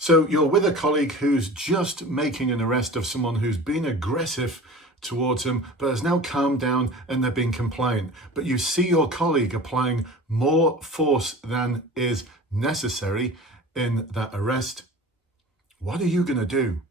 So you're with a colleague who's just making an arrest of someone who's been aggressive towards them, but has now calmed down and they're being compliant. But you see your colleague applying more force than is necessary in that arrest. What are you going to do?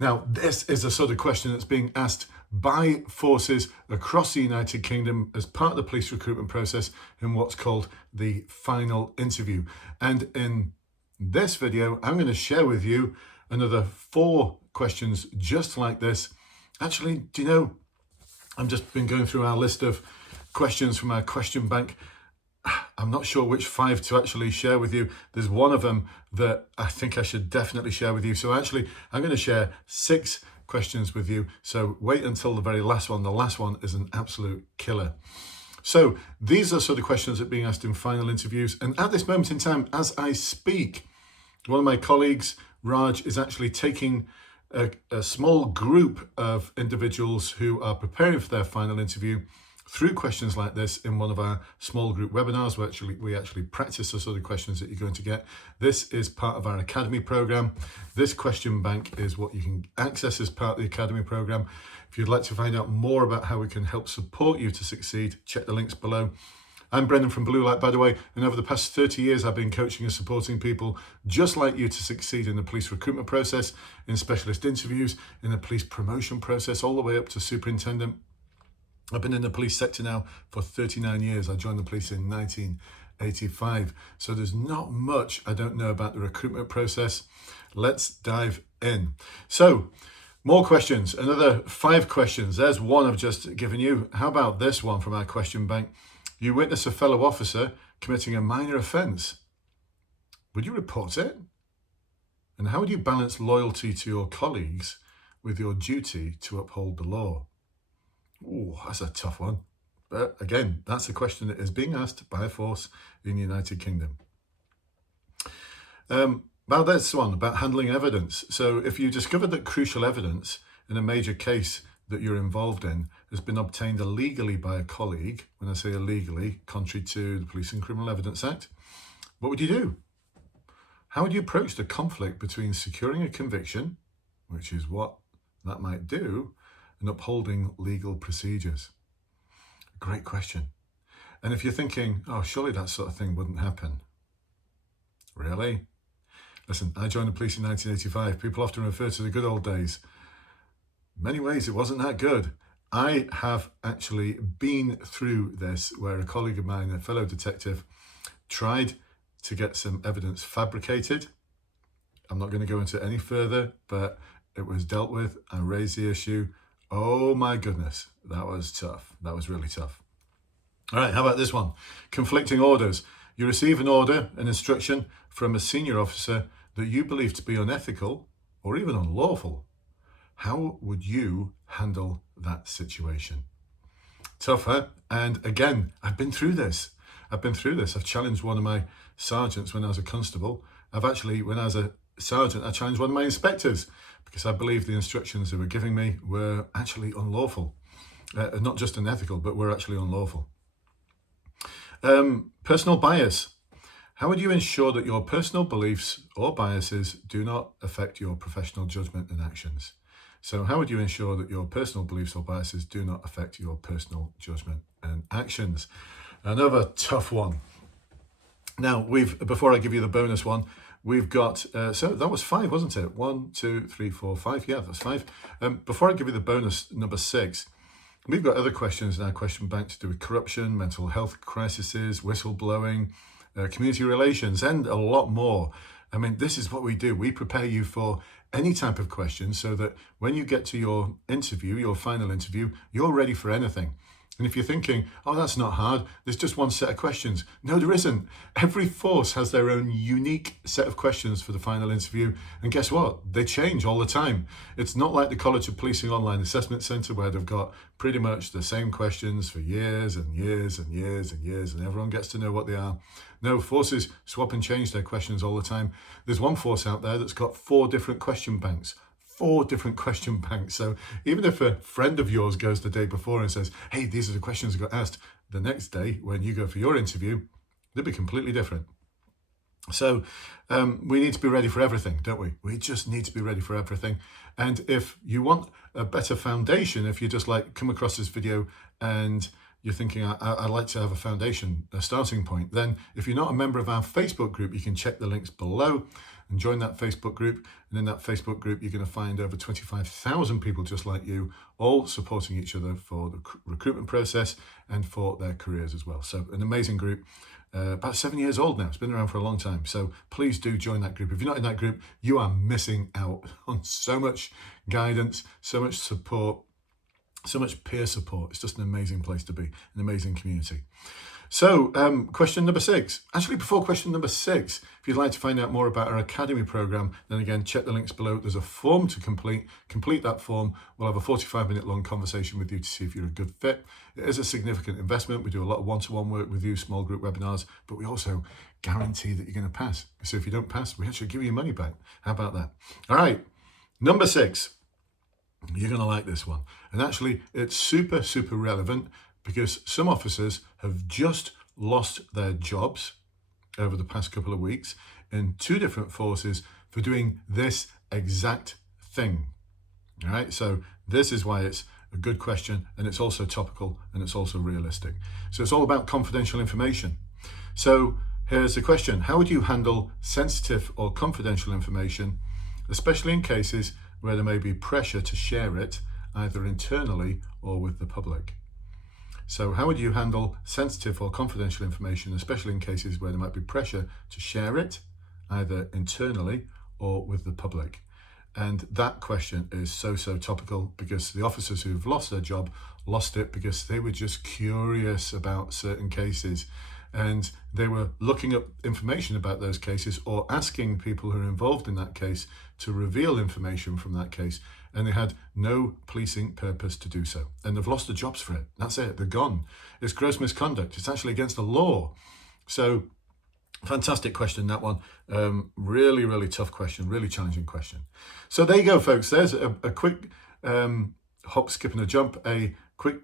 Now, this is a sort of question that's being asked by forces across the United Kingdom as part of the police recruitment process in what's called the final interview. And in this video, I'm going to share with you another 4 questions just like this. Actually, do you know, I've just been going through our list of questions from our question bank. I'm not sure which 5 to actually share with you. There's one of them that I think I should definitely share with you. So actually, I'm going to share 6 questions with you. So wait until the very last one. The last one is an absolute killer. So these are sort of questions that are being asked in final interviews. And at this moment in time, as I speak, one of my colleagues, Raj, is actually taking a small group of individuals who are preparing for their final interview through questions like this in one of our small group webinars where we actually practice the sort of questions that you're going to get. This is part of our Academy program. This question bank is what you can access as part of the Academy program. If you'd like to find out more about how we can help support you to succeed, check the links below. I'm Brendan from Bluelight, by the way, and over the past 30 years, I've been coaching and supporting people just like you to succeed in the police recruitment process, in specialist interviews, in the police promotion process, all the way up to superintendent. I've been in the police sector now for 39 years. I joined the police in 1985. So there's not much I don't know about the recruitment process. Let's dive in. So more questions, another 5 questions. There's one I've just given you. How about this one from our question bank? You witness a fellow officer committing a minor offence. Would you report it? And how would you balance loyalty to your colleagues with your duty to uphold the law? Oh, that's a tough one. But again, that's a question that is being asked by a force in the United Kingdom. About this one, about handling evidence. So if you discover that crucial evidence in a major case that you're involved in has been obtained illegally by a colleague, when I say illegally, contrary to the Police and Criminal Evidence Act, what would you do? How would you approach the conflict between securing a conviction, which is what that might do, and upholding legal procedures? Great question. And if you're thinking, oh, surely that sort of thing wouldn't happen. Really? Listen, I joined the police in 1985. People often refer to the good old days. In many ways, it wasn't that good. I have actually been through this where a colleague of mine, a fellow detective, tried to get some evidence fabricated. I'm not going to go into it any further, but it was dealt with. I raised the issue. Oh my goodness, that was tough. That was really tough. All right, how about this one? Conflicting orders. You receive an order, an instruction from a senior officer that you believe to be unethical or even unlawful. How would you handle that situation? Tough, huh? And again, I've been through this. I've challenged one of my sergeants when I was a constable. When I was a sergeant, I challenged one of my inspectors because I believed the instructions they were giving me were actually unlawful. Not just unethical, but were actually unlawful. Personal bias. How would you ensure that your personal beliefs or biases do not affect your professional judgment and actions? So how would you ensure that your personal beliefs or biases do not affect your personal judgment and actions? Another tough one. Now, before I give you the bonus one, we've got, so that was 5, wasn't it? 1, 2, 3, 4, 5. Yeah, that's 5. Before I give you the bonus number 6, we've got other questions in our question bank to do with corruption, mental health crises, whistleblowing, community relations, and a lot more. I mean, this is what we do. We prepare you for any type of question so that when you get to your interview, your final interview, you're ready for anything. And if you're thinking, oh, that's not hard, there's just one set of questions. No, there isn't. Every force has their own unique set of questions for the final interview. And guess what? They change all the time. It's not like the College of Policing Online Assessment Centre where they've got pretty much the same questions for years and years and years and years, and everyone gets to know what they are. No, forces swap and change their questions all the time. There's one force out there that's got 4 different question banks. 4 different question banks. So even if a friend of yours goes the day before and says, hey, these are the questions I got asked, the next day when you go for your interview, they'll be completely different. So we need to be ready for everything, don't we? We just need to be ready for everything. And if you want a better foundation, if you just like come across this video and you're thinking, I'd like to have a foundation, a starting point, then if you're not a member of our Facebook group, you can check the links below and join that Facebook group. And in that Facebook group, you're going to find over 25,000 people just like you, all supporting each other for the recruitment process and for their careers as well. So an amazing group. About 7 years old now. It's been around for a long time. So please do join that group. If you're not in that group, you are missing out on so much guidance, so much support, so much peer support. It's just an amazing place to be, an amazing community. So question number 6. Actually, before question number 6, if you'd like to find out more about our Academy program, then again, check the links below. There's a form to complete. Complete that form. We'll have a 45-minute long conversation with you to see if you're a good fit. It is a significant investment. We do a lot of one-to-one work with you, small group webinars, but we also guarantee that you're going to pass. So if you don't pass, we actually give you your money back. How about that? All right, number 6. You're going to like this one. And actually, it's super, super relevant because some officers have just lost their jobs over the past couple of weeks in 2 different forces for doing this exact thing. All right, so this is why it's a good question, and it's also topical, and it's also realistic. So it's all about confidential information. So here's the question. How would you handle sensitive or confidential information, especially in cases where there may be pressure to share it, either internally or with the public? So how would you handle sensitive or confidential information, especially in cases where there might be pressure to share it, either internally or with the public? And that question is so topical because the officers who've lost their job lost it because they were just curious about certain cases. And they were looking up information about those cases or asking people who are involved in that case to reveal information from that case. And they had no policing purpose to do so. And they've lost their jobs for it. That's it. They're gone. It's gross misconduct. It's actually against the law. So fantastic question, that one. Really, really tough question. Really challenging question. So there you go, folks. There's a quick hop, skip and a jump, a quick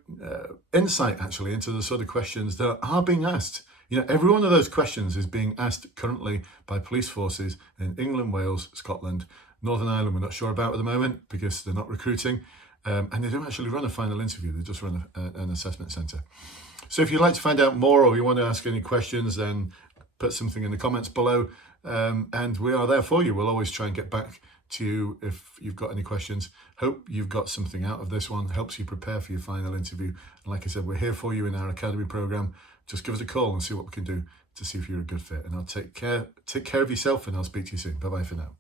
insight actually into the sort of questions that are being asked. You know, every one of those questions is being asked currently by police forces in England, Wales, Scotland, Northern Ireland. We're not sure about at the moment because they're not recruiting, and they don't actually run a final interview. They just run an assessment centre. So if you'd like to find out more or you want to ask any questions, then put something in the comments below, and we are there for you. We'll always try and get back to you if you've got any questions. Hope you've got something out of this one. Helps you prepare for your final interview. And like I said, we're here for you in our Academy program. Just give us a call and see what we can do to see if you're a good fit. And I'll take care of yourself, and I'll speak to you soon. Bye-bye for now.